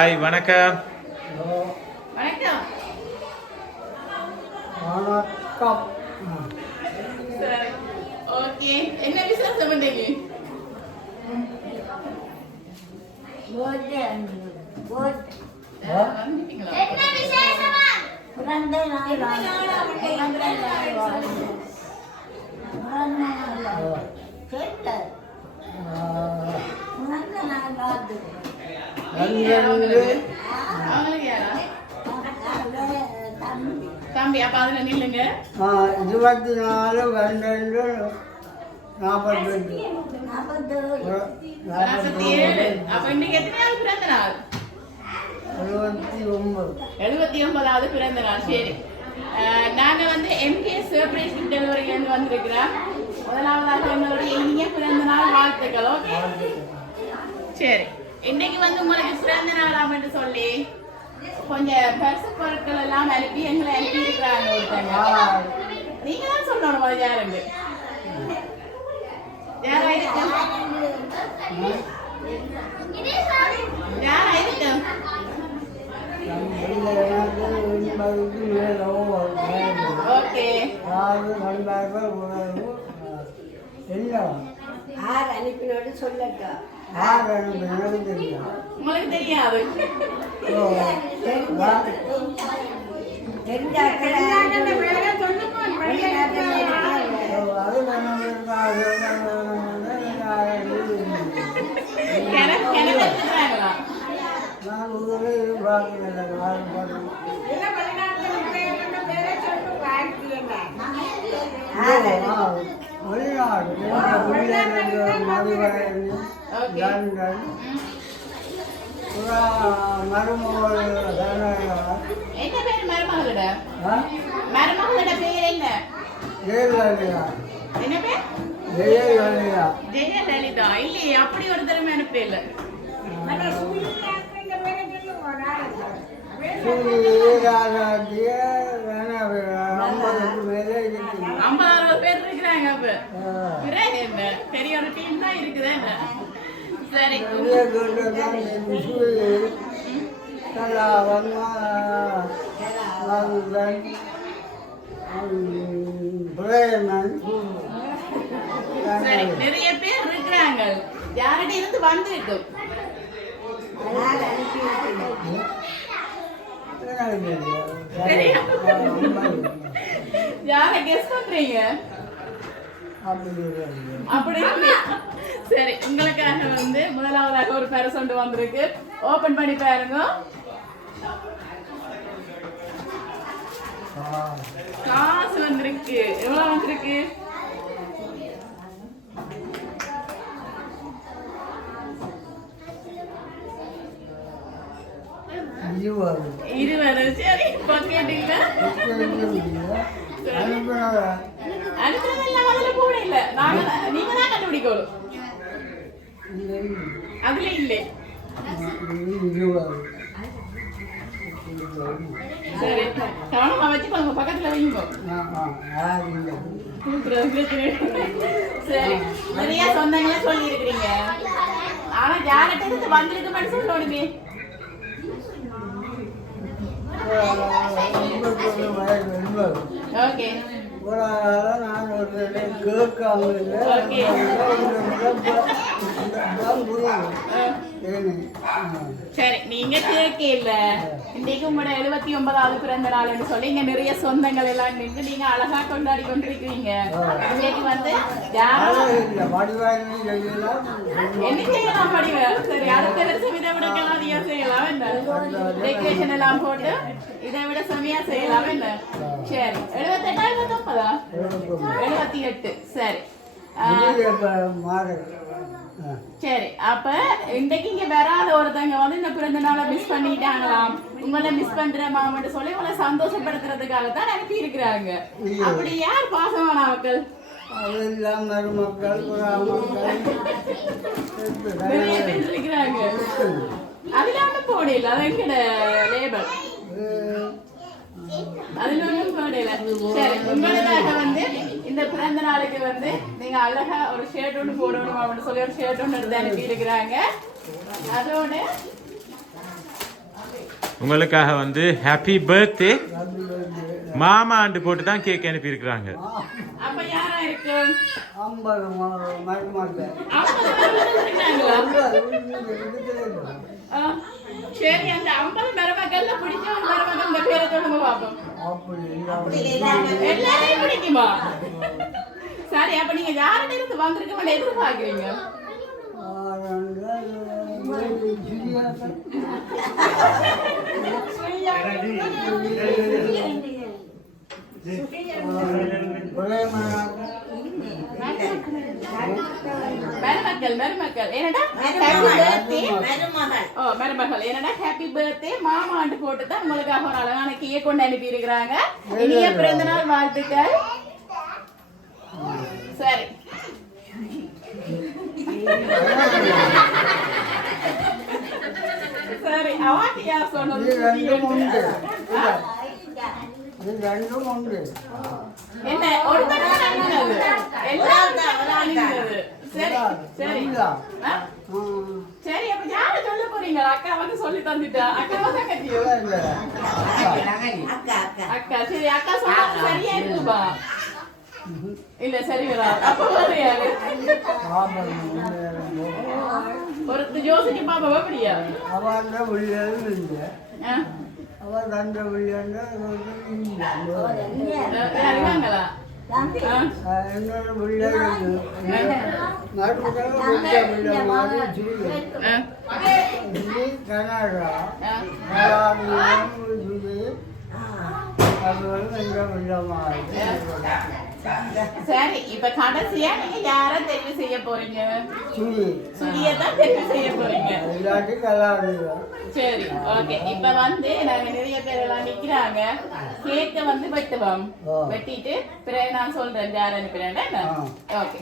Hi வணக்கம். வணக்கம். வணக்கம். சரி ஓகே, என்ன விசேஷம் இன்னைக்கு? என்ன விசேஷமா? அவங்களுக்கு யாரா? தம்பி, அப்ப அதுல நில்லுங்க. 24 12 42 47. அப்ப இன்னைக்கு எத்தனையாவது பிறந்த நாள்? 79வது பிறந்த நாள். சரி, நாங்க வந்து எம்கேஎஸ் சர்ப்ரைஸ் டெலிவரியிலேருந்து வந்திருக்கிறோம். முதலாவதாக என்னுடைய இனிய பிறந்த நாள் வாழ்த்துக்கள். ஓகே, சரி. இன்னைக்கு வந்து உங்களுக்கு பிறந்த நாளாம் என்று சொல்லி கொஞ்சம் பரிசு பொருட்கள் எல்லாம் அனுப்பி எங்களை அனுப்பி இருக்கிறாங்க ஒருத்தங்க. நீங்க தான் சொல்லணும் அது யாருங்க யாரா இருக்கு யாரா இருக்கு ஓகே. யார் அனுப்பினோடு சொல்லட்டா? உங்களுக்கு தெரியாது. வெளிநாடு லண்டன் மருமகள் என்ன பேர் மருமகளோட? மருமகளோட பேர் என்ன? ஜெயலலிதா. என்ன பேர்? ஜெயலலிதா. ஜெயலலிதா இல்லையே, அப்படி ஒரு தடவை அனுப்ப இல்ல. 50 பேர் இருக்கிறாங்க. அப்ப என்ன பெரிய ஒரு டீம் தான் இருக்குது. சரி, சரி, நிறைய பேர் இருக்கிறாங்க. யார்கிட்ட இருந்து வந்திருக்கு? யார கெஸ் பண்றீங்க? அப்படி சரி, உங்களுக்காக வந்து முதலாவதாக ஒரு பரிசு வந்திருக்கு. ஓபன் பண்ணி பாருங்க. காசு வந்திருக்கு. எவ்வளவு வந்திருக்கு? 20. சரி, பாக்கெட்டிங்க அனுப்புறதெல்லாம் அதுல கூட இல்ல. நீங்க தான் கண்டுபிடிக்கணும். அதுல இல்ல. சரி, கவனமா வச்சுக்கோங்க, பக்கத்துல வைங்க. சரி, நிறைய சொந்தங்களே சொல்லி இருக்கிறீங்க. ஆனா யார்கிட்ட இருந்து வந்திருக்கு மட்டும் சொல்லணுமே. ஓகே, நான் ஒரு கேட்காம சரி, நீங்க கேட்க இல்ல. இன்னைக்கு உங்களோட 79வது பிறந்த நாள்னு சொல்லி இங்க நிறைய சொந்தங்கள் எல்லாம் நின்று நீங்க அழகா கொண்டாடி கொண்டிருக்கீங்க. இன்னைக்கு வந்து என்ன செய்யலாம் படிவ? சரி, அடுத்த வருஷம் இதை விட கலாதியா செய்யலாம். என்ன டெக்கரேஷன் எல்லாம் போட்டு இதை விட செமையா செய்யலாம். என்ன சரி, 78 78. சரி சரி, அப்ப இன்றைக்கு இங்க வராத ஒருத்தங்க வந்து இந்த பிறந்த நாளை மிஸ் பண்ணிட்டாங்களாம். உங்களை மிஸ் பண்றேன் சொல்லி உங்களை சந்தோஷப்படுத்துறதுக்காக தான் அனுப்பி இருக்கிறாங்க. அப்படி யார் பாசமான மக்கள்? நிறைய பேர் இருக்கிறாங்க. அதுல ஒன்றும் போடல. அது எங்கட லேபர். அதுல ஒன்றும் போடல. சரி, உங்களுக்காக வந்து இந்த பிறந்த நாளுக்கு வந்து நீங்க அழகா ஒரு ஷர்ட் ஒன்று போடணும் அப்படின்னு சொல்லி ஒரு ஷர்ட் ஒன்று எடுத்து அனுப்பி இருக்கிறாங்க. அதோட உங்களுக்காக வந்து ஹாப்பி பர்த்டே ரவி வந்து மாமா ஆண்டு போட்டு தான் கேக் அனுப்பி இருக்கிறாங்க. அப்ப யாரா இருக்கு 50 மருமகள். ஆ, சரி அந்த 50 மருமகள்ல பிடிச்ச ஒரு மருமகன் இந்த பேரை சொல்லுங்க பாப்போம். அப்படி எல்லாரையும் பிடிக்குமா? சரி அப்ப நீங்க யார்கிட்ட இருந்து வந்திருக்கீங்கன்னு எதிர்பார்க்கறீங்க? மருமக்கள் என்னடா மருமகள் என்னடா ஹாப்பி பர்த்டே மாமா ஆண்டு போட்டு தான் உங்களுக்காக ஒரு அழகான கேக் கொண்டு அனுப்பி இருக்கிறாங்க. இனிய பிறந்த நாள் வாழ்த்துக்கள். சரி சரி அவாட்டியா சொன்னது என்ன ஒரு தடவை அணிந்தது எல்லாம் அணிந்தது. சரி சரி ஆ? சரி அப்ப யாரு சொல்ல போறீங்க? அக்கா வந்து சொல்லி தந்துட்டா. அக்காவா தங்கச்சியோ? அக்கா சரி அக்கா சொன்னா சரியா இருக்குப்பா. இல்ல சரி வரா அப்ப வேற யாரு? ஒரு ஜோசிக்கு பாப்பா அப்படியா? அவன் உள்ளிருந்து ஆ? அவன் தந்த உள்ளியாண்டா இருக்காங்களா? ஆ? என்னோட உள்ளே மறுபடியும் உள்ள மாதிரி கனடா அது வந்து எங்கள் உள்ளமாக சரி இப்ப கடைசியா நீங்க யார தெரிவு செய்ய போறீங்க? சுகியை தான் தெரிவு செய்ய போறீங்க. இல்லாட்டி கலாடுங்க. சரி ஓகே இப்ப வந்து நாங்க நிறைய பேர் எல்லாம் நிக்கிறாங்க. கேக்க வந்து வெட்டுவோம். வெட்டிட்டு பிறகு நான் சொல்றேன் யார் அனுப்புறேன். ஓகே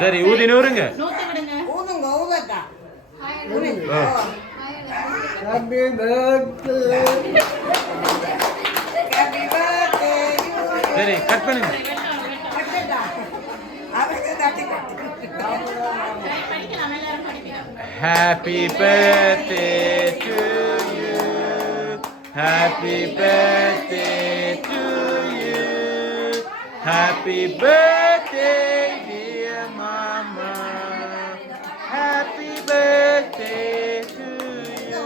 சரி ஊதி நூறுங்க. நூத்தி விடுங்க. Happy birthday. சரி கட் பண்ணுங்க. Happy birthday to you. Happy birthday to you. Happy birthday dear mama. Happy birthday to you.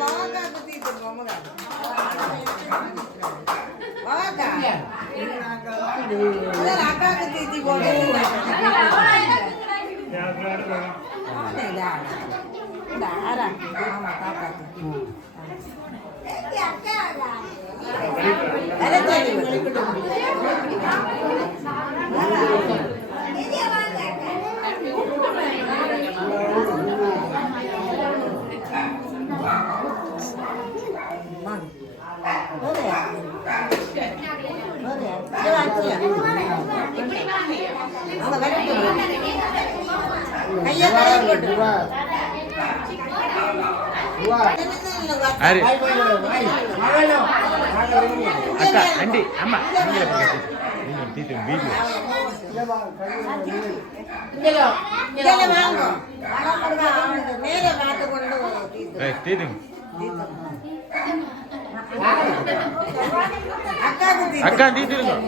Ari. Akka, Andi, Amma, ini video. Tidur. Akka tidur nggak?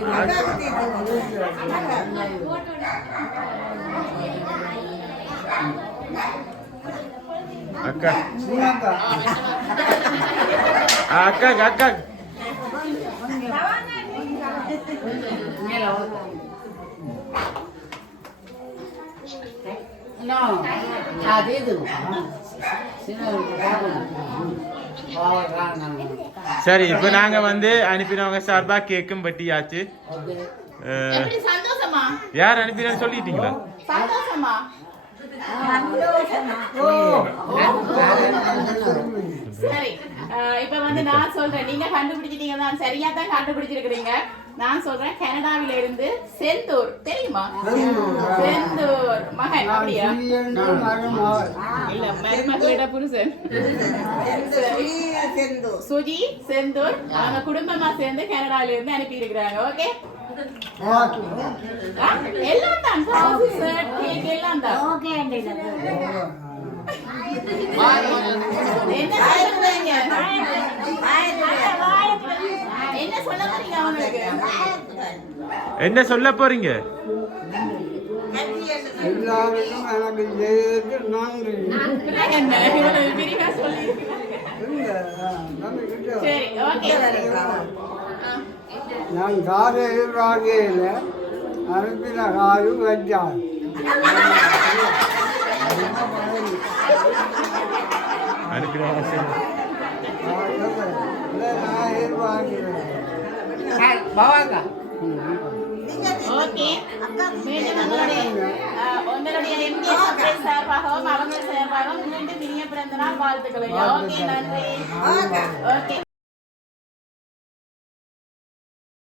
Akka. Akka. No, ada itu. Sini சரி இப்போ நாங்க வந்து அனுப்பினவங்க சார்பா கேக்கும் பட்டியாச்சு. எப்படி சந்தோஷமா? யார் அனுப்பினு சொல்லிட்டீங்களா? சந்தோஷமா? சரி இப்ப வந்து நான் சொல்றேன். நீங்க கண்டுபிடிச்சிட்டீங்க தான். சரியா தான் கண்டுபிடிச்சிருக்கீங்க. நான் சொல்றேன் கனடாவில இருந்து செந்தூர் தெரியுமா? செந்தூர் மகன் அப்படியா? இல்ல மருமகளோட புருஷன் சுஜி செந்தூர் அவங்க குடும்பமா சேர்ந்து கனடாவில இருந்து அனுப்பி இருக்கிறாங்க. ஓகே எல்லாம் தான் எல்லாம் தான் என்ன சொல்லுங்க? என்ன சொல்ல போறீங்க அவங்களுக்கு? என்ன சொல்ல போறீங்க? எல்லாருக்கும் எனக்கு செய்ததுக்கு நன்றி. என்ன இவ்வளவு விரிவா சொல்லியிருக்கிறாங்க. இல்ல, நன்றி கிட்ட. சரி, ஓகே. நான் காரை எதிர்பார்க்கையில் அனுப்பின காரு வச்சார். அனுப்பிடுவாங்க சரி. நான் எதிர்பார்க்கிறேன். பவாங்க ஓகே. மீண்டும் உங்களுடைய MKS சர்ப்ரைஸ் சார்பாகவும் அவங்க சார்பாகவும் மீண்டும் இனிய பிறந்த நாள் வாழ்த்துக்களை. ஓகே, நன்றி. ஓகே.